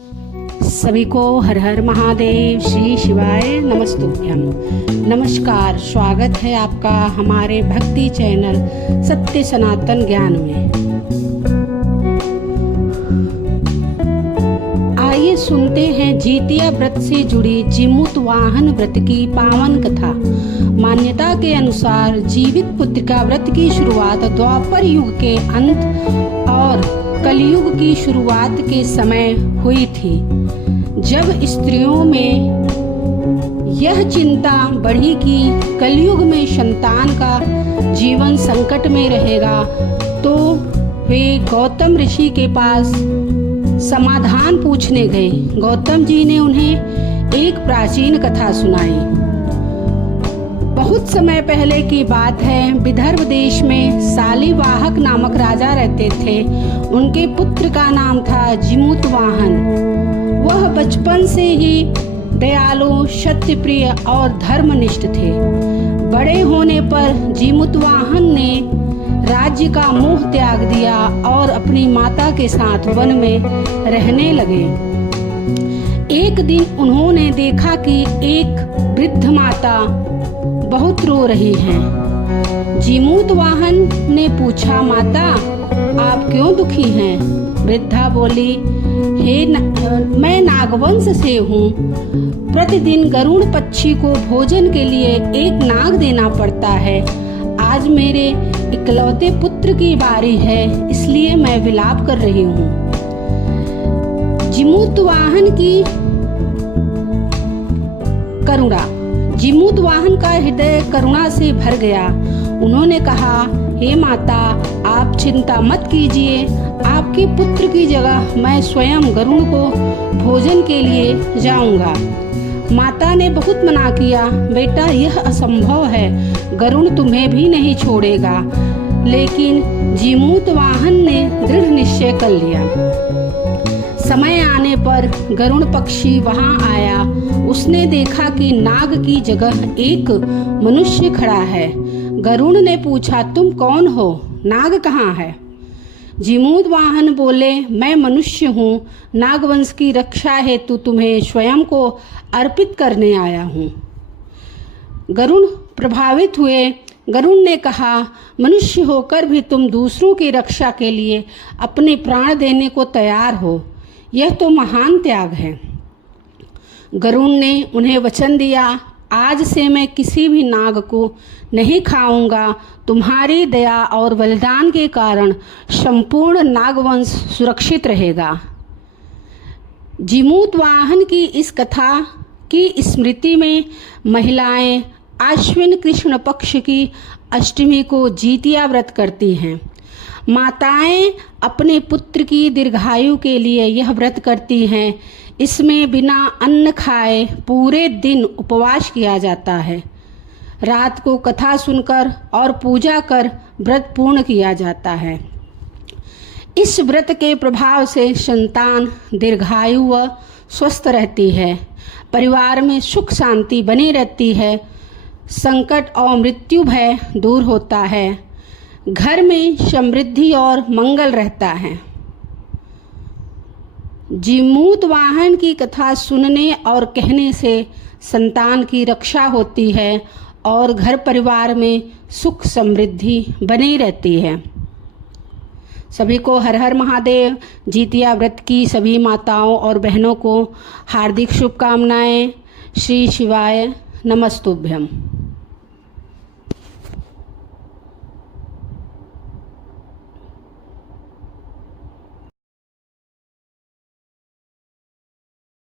सभी को हर हर महादेव, श्री शिवाय नमस्तुभ्यम। नमस्कार, स्वागत है आपका हमारे भक्ति चैनल सत्य सनातन ज्ञान में। आइए सुनते हैं जीतिया व्रत से जुड़ी जीमूत वाहन व्रत की पावन कथा। मान्यता के अनुसार जीवित पुत्रिका व्रत की शुरुआत द्वापर युग के अंत और कलयुग की शुरुआत के समय हुई थी, जब स्त्रियों में यह चिंता बढ़ी कि कलयुग में संतान का जीवन संकट में रहेगा, तो वे गौतम ऋषि के पास समाधान पूछने गए। गौतम जी ने उन्हें एक प्राचीन कथा सुनाई। बहुत समय पहले की बात है, विदर्भ देश में शालिवाहन नामक राजा रहते थे। उनके पुत्र का नाम था जीमूत वाहन। वह बचपन से ही दयालु, सत्यप्रिय और धर्मनिष्ठ थे। बड़े होने पर जीमूत वाहन ने राज्य का मोह त्याग दिया और अपनी माता के साथ वन में रहने लगे। एक दिन उन्होंने देखा कि एक वृद्ध माता बहुत रो रही हैं। जीमूत वाहन ने पूछा, माता आप क्यों दुखी हैं? वृद्धा बोली, मैं नागवंश से हूँ। प्रतिदिन गरुड़ पक्षी को भोजन के लिए एक नाग देना पड़ता है। आज मेरे इकलौते पुत्र की बारी है, इसलिए मैं विलाप कर रही हूँ। जीमूत वाहन की करुणा। जीमूत वाहन का हृदय करुणा से भर गया। उन्होंने कहा, हे माता, आप चिंता मत कीजिए। आपके पुत्र की जगह मैं स्वयं गरुड़ को भोजन के लिए जाऊंगा। माता ने बहुत मना किया, बेटा यह असंभव है, गरुड़ तुम्हें भी नहीं छोड़ेगा। लेकिन जीमूत वाहन ने दृढ़ निश्चय कर लिया। समय आने पर गरुड़ पक्षी वहां आया। उसने देखा कि नाग की जगह एक मनुष्य खड़ा है। गरुड़ ने पूछा, तुम कौन हो? नाग कहाँ है? जीमूत वाहन बोले, मैं मनुष्य हूँ। नागवंश की रक्षा हेतु तुम्हें स्वयं को अर्पित करने आया हूँ। गरुड़ प्रभावित हुए। गरुड़ ने कहा, मनुष्य होकर भी तुम दूसरों की रक्षा के लिए अपने प्राण देने को तैयार हो, यह तो महान त्याग है। गरुड़ ने उन्हें वचन दिया, आज से मैं किसी भी नाग को नहीं खाऊंगा। तुम्हारी दया और बलिदान के कारण संपूर्ण नागवंश सुरक्षित रहेगा। जीमूत वाहन की इस कथा की स्मृति में महिलाएं आश्विन कृष्ण पक्ष की अष्टमी को जीतिया व्रत करती हैं। माताएं अपने पुत्र की दीर्घायु के लिए यह व्रत करती हैं। इसमें बिना अन्न खाए पूरे दिन उपवास किया जाता है। रात को कथा सुनकर और पूजा कर व्रत पूर्ण किया जाता है। इस व्रत के प्रभाव से संतान दीर्घायु व स्वस्थ रहती है। परिवार में सुख शांति बनी रहती है। संकट और मृत्यु भय दूर होता है। घर में समृद्धि और मंगल रहता है। जीमूत वाहन की कथा सुनने और कहने से संतान की रक्षा होती है और घर परिवार में सुख समृद्धि बनी रहती है। सभी को हर हर महादेव। जीतिया व्रत की सभी माताओं और बहनों को हार्दिक शुभकामनाएं। श्री शिवाय नमस्तुभ्यम।